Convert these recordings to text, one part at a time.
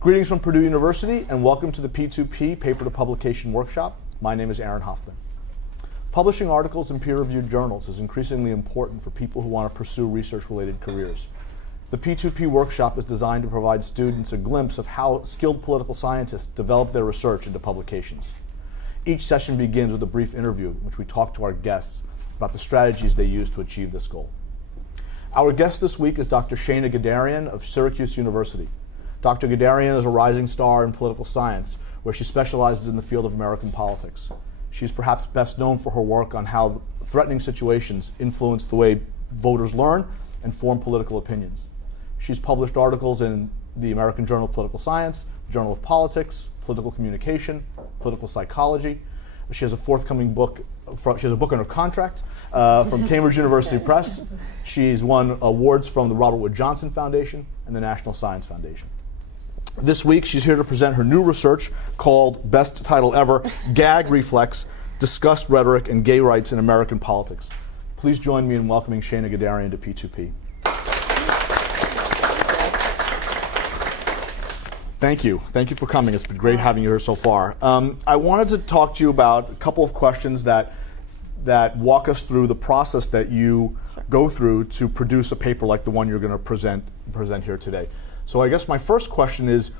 Greetings from Purdue University and welcome to the P2P Paper to Publication Workshop. My name is Aaron Hoffman. Publishing articles in peer-reviewed journals is increasingly important for people who want to pursue research-related careers. The P2P workshop is designed to provide students a glimpse of how skilled political scientists develop their research into publications. Each session begins with a brief interview in which we talk to our guests about the strategies they use to achieve this goal. Our guest this week is Dr. Shana Gadarian of Syracuse University. Dr. Gadarian is a rising star in political science, where she specializes in the field of American politics. She's perhaps best known for her work on how threatening situations influence the way voters learn and form political opinions. She's published articles in the American Journal of Political Science, Journal of Politics, Political Communication, Political Psychology. She has a forthcoming book. She has a book under contract from Cambridge University Press. She's won awards from the Robert Wood Johnson Foundation and the National Science Foundation. This week, she's here to present her new research called, best title ever, Gag Reflex, Disgust Rhetoric and Gay Rights in American Politics. Please join me in welcoming Shana Gadarian to P2P. Thank you. Thank you for coming. It's been great having you here so far. I wanted to talk to you about a couple of questions that walk us through the process that you go through to produce a paper like the one you're going to present here today. So I guess my first question is,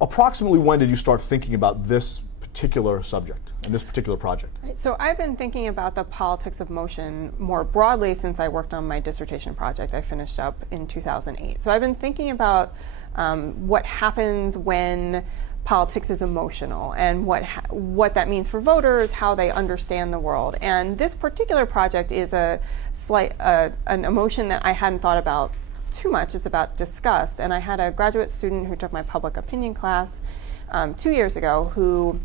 approximately when did you start thinking about this particular subject and this particular project? Right, so I've been thinking about the politics of motion more broadly since I worked on my dissertation project I finished up in 2008. So I've been thinking about what happens when politics is emotional and what that means for voters, how they understand the world. And this particular project is an emotion that I hadn't thought about too much. It's about disgust. And I had a graduate student who took my public opinion class 2 years ago who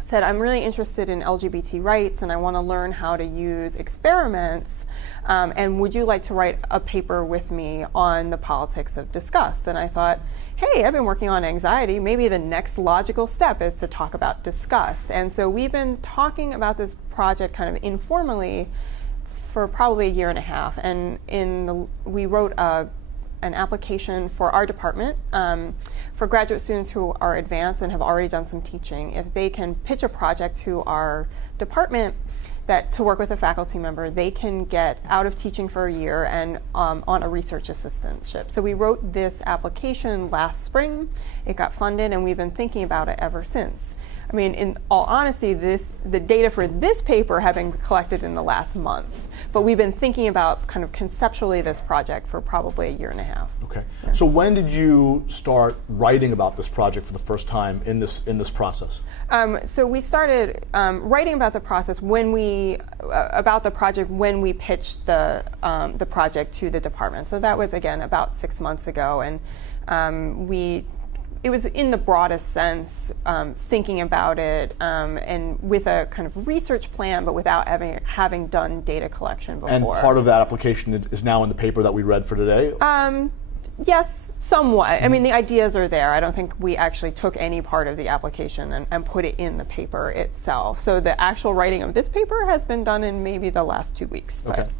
said, I'm really interested in LGBT rights and I want to learn how to use experiments, and would you like to write a paper with me on the politics of disgust? And I thought, hey, I've been working on anxiety, maybe the next logical step is to talk about disgust. And so we've been talking about this project kind of informally for probably a year and a half, and we wrote an application for our department for graduate students who are advanced and have already done some teaching. If they can pitch a project to our department to work with a faculty member, they can get out of teaching for a year and on a research assistantship. So we wrote this application last spring. It got funded, and we've been thinking about it ever since. I mean, in all honesty, the data for this paper have been collected in the last month, but we've been thinking about kind of conceptually this project for probably a year and a half. Okay. Yeah. So when did you start writing about this project for the first time in this process? So we started writing about the process when we pitched the project to the department. So that was, again, about 6 months ago, and it was in the broadest sense, thinking about it and with a kind of research plan, but without having done data collection before. And part of that application is now in the paper that we read for today? Yes, somewhat. I mean, the ideas are there. I don't think we actually took any part of the application and put it in the paper itself. So the actual writing of this paper has been done in maybe the last 2 weeks. But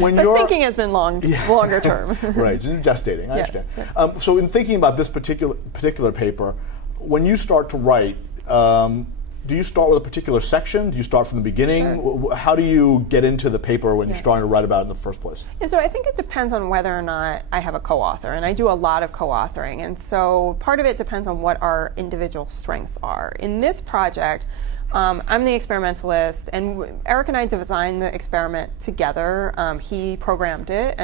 when the thinking has been longer term. Right, gestating, I understand. Yeah. So in thinking about this particular paper, when you start to write, do you start with a particular section? Do you start from the beginning? Sure. How do you get into the paper when you're starting to write about it in the first place? Yeah, so I think it depends on whether or not I have a co-author, and I do a lot of co-authoring, and so part of it depends on what our individual strengths are. In this project, I'm the experimentalist, and Eric and I designed the experiment together. He programmed it,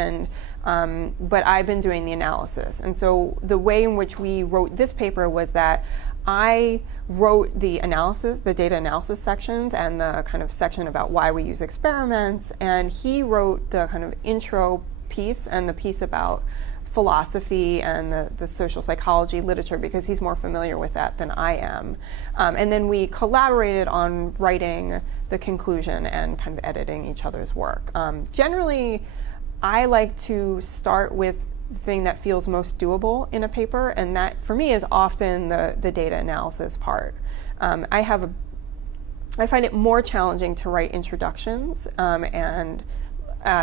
but I've been doing the analysis. And so the way in which we wrote this paper was that I wrote the analysis, the data analysis sections, and the kind of section about why we use experiments, and he wrote the kind of intro piece and the piece about philosophy and the social psychology literature, because he's more familiar with that than I am. And then we collaborated on writing the conclusion and kind of editing each other's work. Generally, I like to start with the thing that feels most doable in a paper, and that for me is often the data analysis part. I find it more challenging to write introductions, and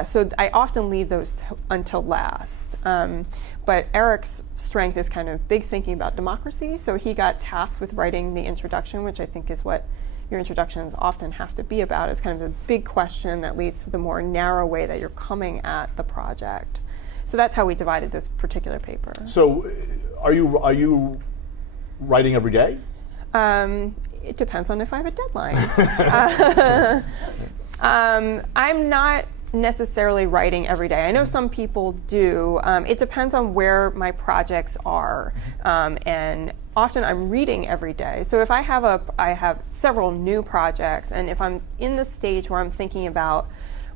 So I often leave those until last. But Eric's strength is kind of big thinking about democracy. So he got tasked with writing the introduction, which I think is what your introductions often have to be about, is kind of the big question that leads to the more narrow way that you're coming at the project. So that's how we divided this particular paper. So are you writing every day? It depends on if I have a deadline. I'm not necessarily writing every day. I know some people do. It depends on where my projects are, and often I'm reading every day. So if I have several new projects, and if I'm in the stage where I'm thinking about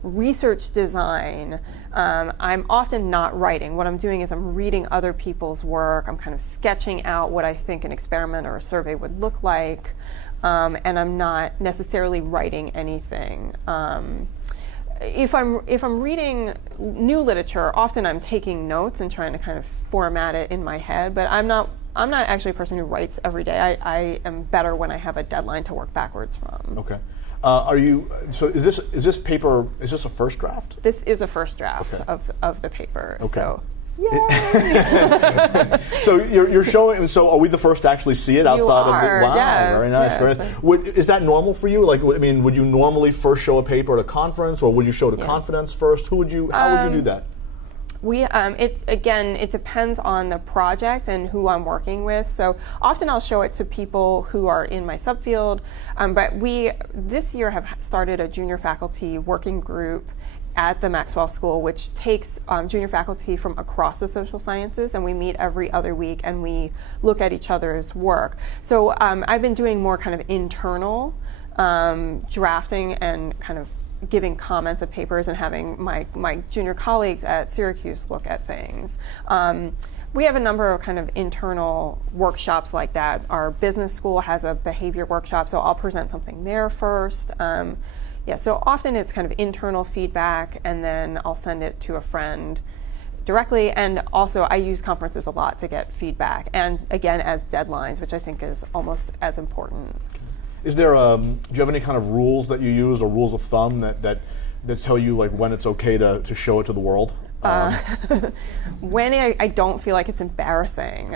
research design, I'm often not writing. What I'm doing is I'm reading other people's work. I'm kind of sketching out what I think an experiment or a survey would look like, and I'm not necessarily writing anything. If I'm reading new literature, often I'm taking notes and trying to kind of format it in my head, but I'm not actually a person who writes every day. I am better when I have a deadline to work backwards from. Okay. So is this paper, is this a first draft? This is a first draft of the paper. Okay. So yay! So you're showing. So are we the first to actually see it outside of the? Wow, yes, very nice. yes. Very nice. Is that normal for you? Like, I mean, would you normally first show a paper at a conference, or would you show it at confidence first? How would you do that? It depends on the project and who I'm working with. So often I'll show it to people who are in my subfield, but we this year have started a junior faculty working group at the Maxwell School, which takes junior faculty from across the social sciences, and we meet every other week and we look at each other's work. So I've been doing more kind of internal drafting and kind of giving comments of papers and having my junior colleagues at Syracuse look at things. We have a number of kind of internal workshops like that. Our business school has a behavior workshop, so I'll present something there first. So often it's kind of internal feedback, and then I'll send it to a friend directly. And also I use conferences a lot to get feedback, and again as deadlines, which I think is almost as important. Is there do you have any kind of rules that you use, or rules of thumb that tell you like when it's okay to show it to the world? When I don't feel like it's embarrassing.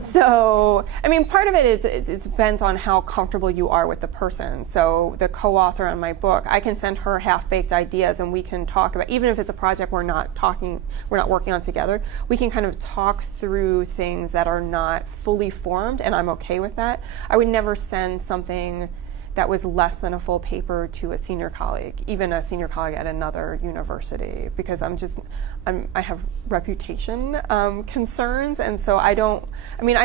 So, I mean, part of it depends on how comfortable you are with the person. So the co-author on my book, I can send her half-baked ideas and we can talk about, even if it's a project we're not working on together, we can kind of talk through things that are not fully formed, and I'm okay with that. I would never send something that was less than a full paper to a senior colleague, even a senior colleague at another university, because I have reputation concerns, and so I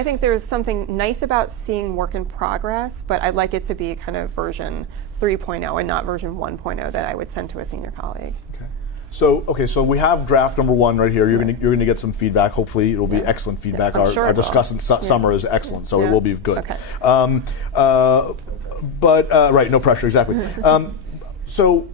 think there's something nice about seeing work in progress, but I'd like it to be kind of version 3.0 and not version 1.0 that I would send to a senior colleague. Okay. So we have draft number 1 right here. You're gonna get some feedback. Hopefully, it'll be excellent feedback. I'm sure our discussant summer is excellent, so it will be good. Okay. Right, no pressure, exactly. So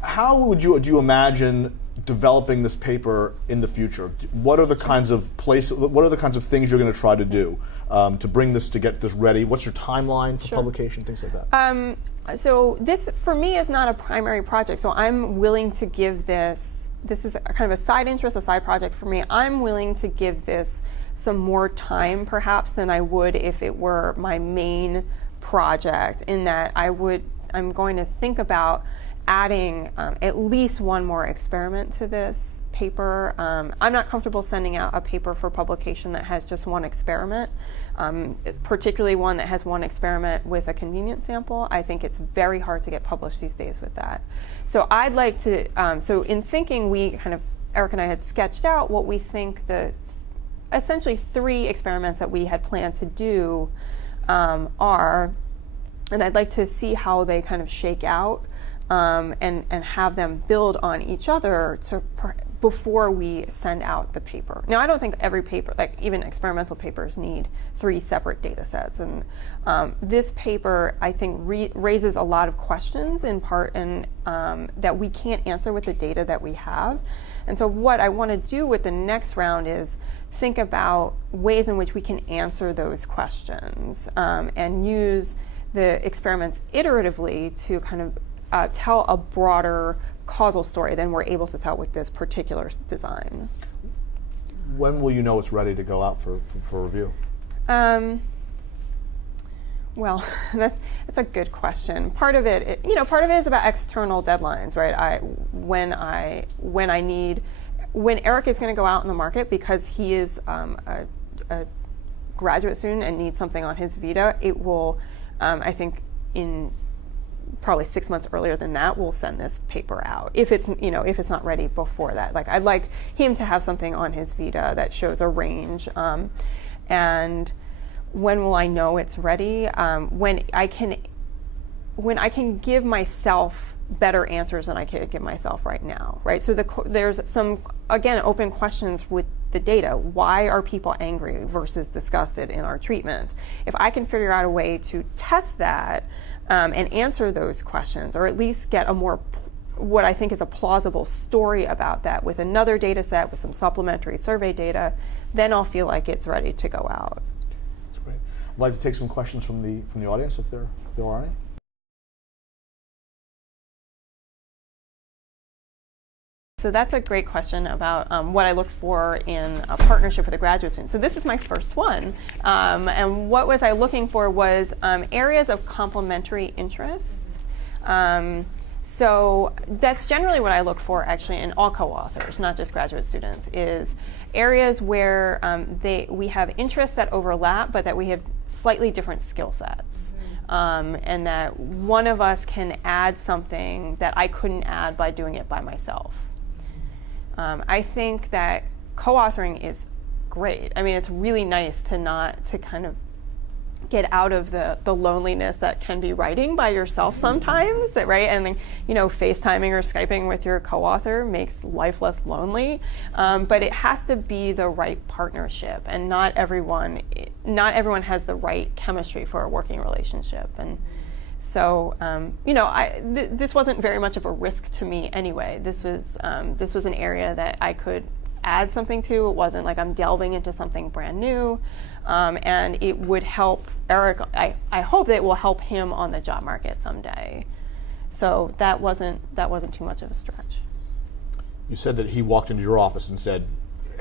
how do you imagine developing this paper in the future? What are the kinds of things you're going to try to do to bring this, to get this ready? What's your timeline for publication, things like that? So this, for me, is not a primary project. So I'm willing to give this is kind of a side interest, a side project for me. I'm willing to give this some more time, perhaps, than I would if it were my main project, in that I'm going to think about adding at least one more experiment to this paper. I'm not comfortable sending out a paper for publication that has just one experiment, particularly one that has one experiment with a convenience sample. I think it's very hard to get published these days with that. So I'd like to, so in thinking, Eric and I had sketched out what we think essentially 3 experiments that we had planned to do are, and I'd like to see how they kind of shake out and have them build on each other before we send out the paper. Now, I don't think every paper, like even experimental papers, need 3 separate data sets. And this paper, I think, raises a lot of questions in part, and that we can't answer with the data that we have. And so what I want to do with the next round is think about ways in which we can answer those questions and use the experiments iteratively to kind of tell a broader causal story than we're able to tell with this particular design. When will you know it's ready to go out for review? Well, that's a good question. Part of it is about external deadlines, right? When Eric is going to go out in the market because he is a graduate student and needs something on his vita, it will, I think, in probably 6 months earlier than that, we'll send this paper out. If it's not ready before that, like I'd like him to have something on his vita that shows a range, and. When will I know it's ready? When I can give myself better answers than I can give myself right now, right? So there's some, again, open questions with the data. Why are people angry versus disgusted in our treatments? If I can figure out a way to test that and answer those questions, or at least get what I think is a plausible story about that with another data set, with some supplementary survey data, then I'll feel like it's ready to go out. I'd like to take some questions from the audience if there are any. So that's a great question about what I look for in a partnership with a graduate student. So this is my first one. And what was I looking for was areas of complementary interests. So that's generally what I look for actually in all co-authors, not just graduate students, is areas where we have interests that overlap, but that we have slightly different skill sets. And that one of us can add something that I couldn't add by doing it by myself. I think that co-authoring is great. I mean, it's really nice to kind of get out of the loneliness that can be writing by yourself sometimes, right? And then, FaceTiming or Skyping with your co-author makes life less lonely. But it has to be the right partnership, and not everyone has the right chemistry for a working relationship. And so, this wasn't very much of a risk to me anyway. This was an area that I could add something to. It wasn't like I'm delving into something brand new. And it would help Eric. I hope that it will help him on the job market someday. So that wasn't too much of a stretch. You said that he walked into your office and said,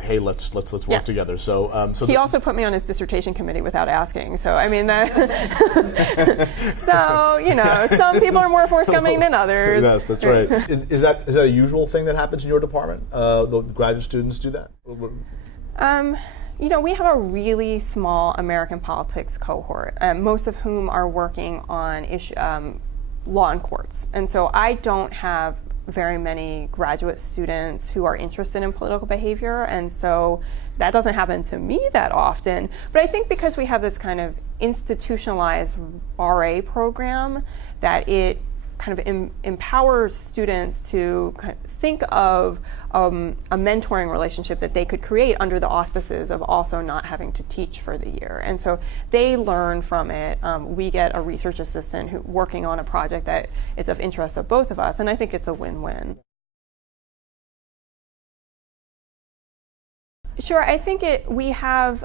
"Hey, let's work together." So he also put me on his dissertation committee without asking. So I mean that. So some people are more forthcoming than others. Yes, that's right. Is that a usual thing that happens in your department? The graduate students do that? We have a really small American politics cohort, most of whom are working on law and courts. And so I don't have very many graduate students who are interested in political behavior, and so that doesn't happen to me that often. But I think because we have this kind of institutionalized RA program, that it kind of empowers students to kind of think of a mentoring relationship that they could create under the auspices of also not having to teach for the year. And so they learn from it. We get a research assistant working on a project that is of interest of both of us, and I think it's a win-win. Sure, I think we have,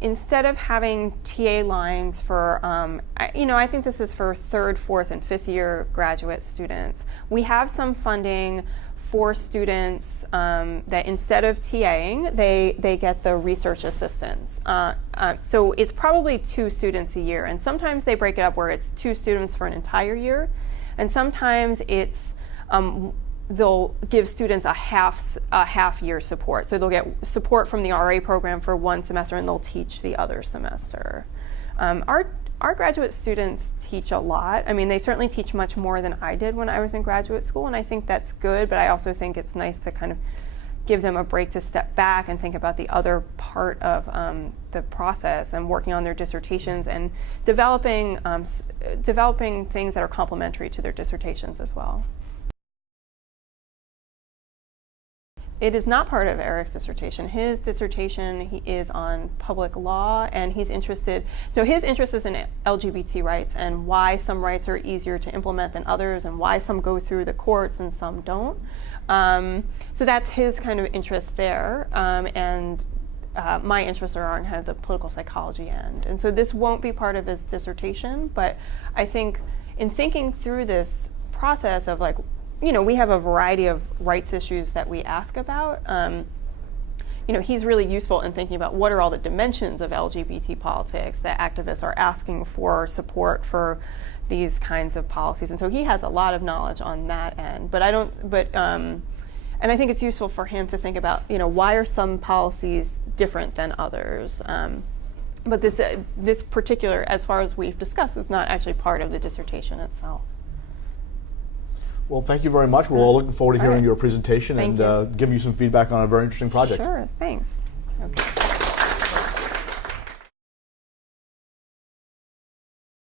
instead of having TA lines for, I think this is for 3rd, 4th, and 5th year graduate students. We have some funding for students that instead of TAing, they get the research assistants. So it's probably 2 students a year, and sometimes they break it up where it's 2 students for an entire year, and sometimes it's they'll give students a half year support. So they'll get support from the RA program for 1 semester, and they'll teach the other semester. Our graduate students teach a lot. I mean, they certainly teach much more than I did when I was in graduate school, and I think that's good, but I also think it's nice to kind of give them a break to step back and think about the other part of the process and working on their dissertations and developing things that are complementary to their dissertations as well. It is not part of Eric's dissertation. His dissertation, he is on public law, and his interest is in LGBT rights and why some rights are easier to implement than others, and why some go through the courts and some don't. So that's his kind of interest there, and my interests are on kind of the political psychology end. And so this won't be part of his dissertation, but I think in thinking through this process of like, we have a variety of rights issues that we ask about. He's really useful in thinking about what are all the dimensions of LGBT politics that activists are asking for support for these kinds of policies, and so he has a lot of knowledge on that end. And I think it's useful for him to think about, why are some policies different than others? But this particular, as far as we've discussed, is not actually part of the dissertation itself. Well, thank you very much. We're all looking forward to hearing your presentation Thank and you. giving you some feedback on a very interesting project. Sure, thanks. Okay.